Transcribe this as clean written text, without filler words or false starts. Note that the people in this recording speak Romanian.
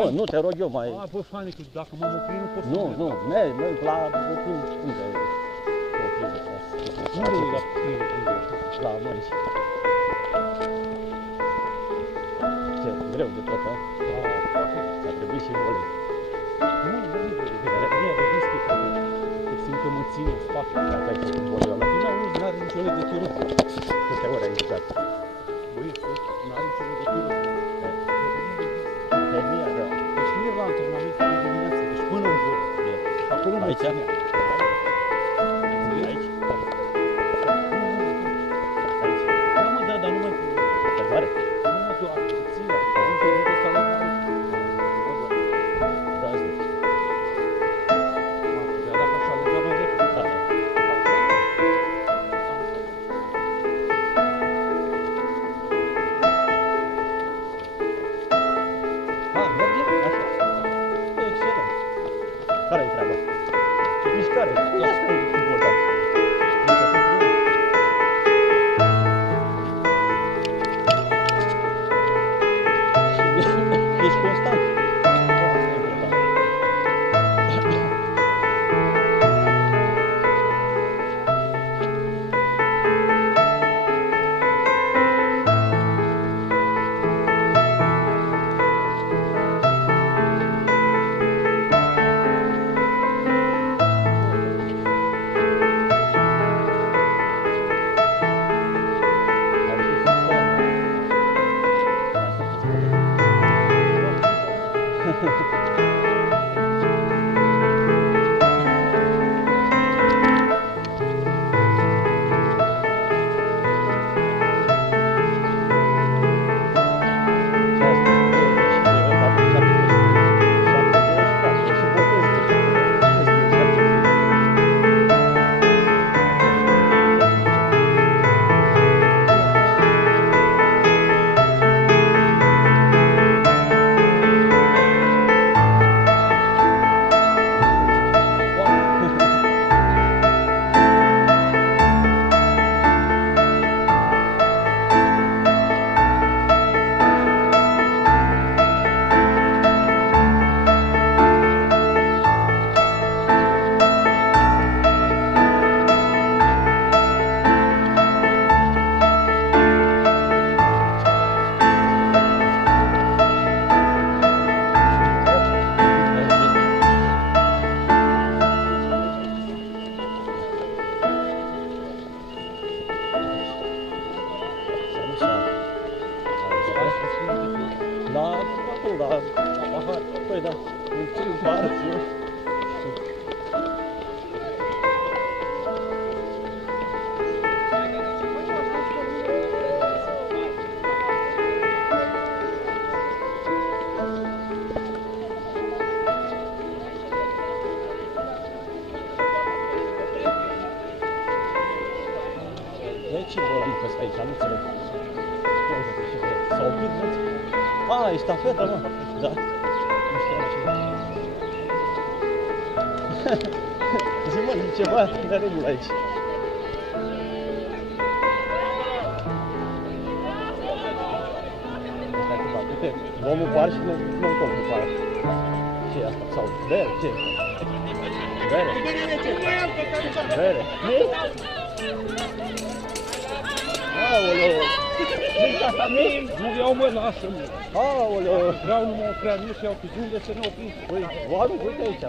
Mă, nu, te rog eu, mai... A, bă, Fani, că dacă m-am oprit, nu pot să... Nu, merg la oprim, unde e? Unde e la oprim? La Mărici. Ce, greu de tot, a? Da, poate. A trebuit și volei. Nu, bine, de dischi, că simt că mă ține în spate. Dacă ai făcut volei ăla. Nu auzi, n-are nicio legătură. Câte ore ai jucat? Băi, n-are nicio legătură. Hernia, da. Deci nu e la antrenament de dimineață, deci până în vot. Acolo mă Aici? ține. Aici? Aici? Da, mă, da, dar nu mai... Pe mare? Nu mă doar, ține. Nu că nu te sta la mare. Da, zic. Dar dacă așa alerga mai repede. Da. Merge? Așa. Excelent. Care-i treaba? Mișcare. Asta e important. Nu se întâmplă. Ești constant. Asta e important. La acolo, la pahar. Păi da, îmi țin pahar și eu. De ce vorbim pe aici? Nu înțeleg. S-a oprit, nu? A, e ștafeta, mă. Da. Nu știam ce. Zi, mă, e ceva de regulă aici. Asta e ceva. Uite, luăm un par și ne încom cu par. Ce e asta? Sau bere? Ce? Bere? Bere? Aoleu! Nu-i asta mie, nu iau, mă, lasă-mă. Aoleu! Vreau numai o prea mică și iau pe jungle să ne oprim. Păi, oameni, uite aici.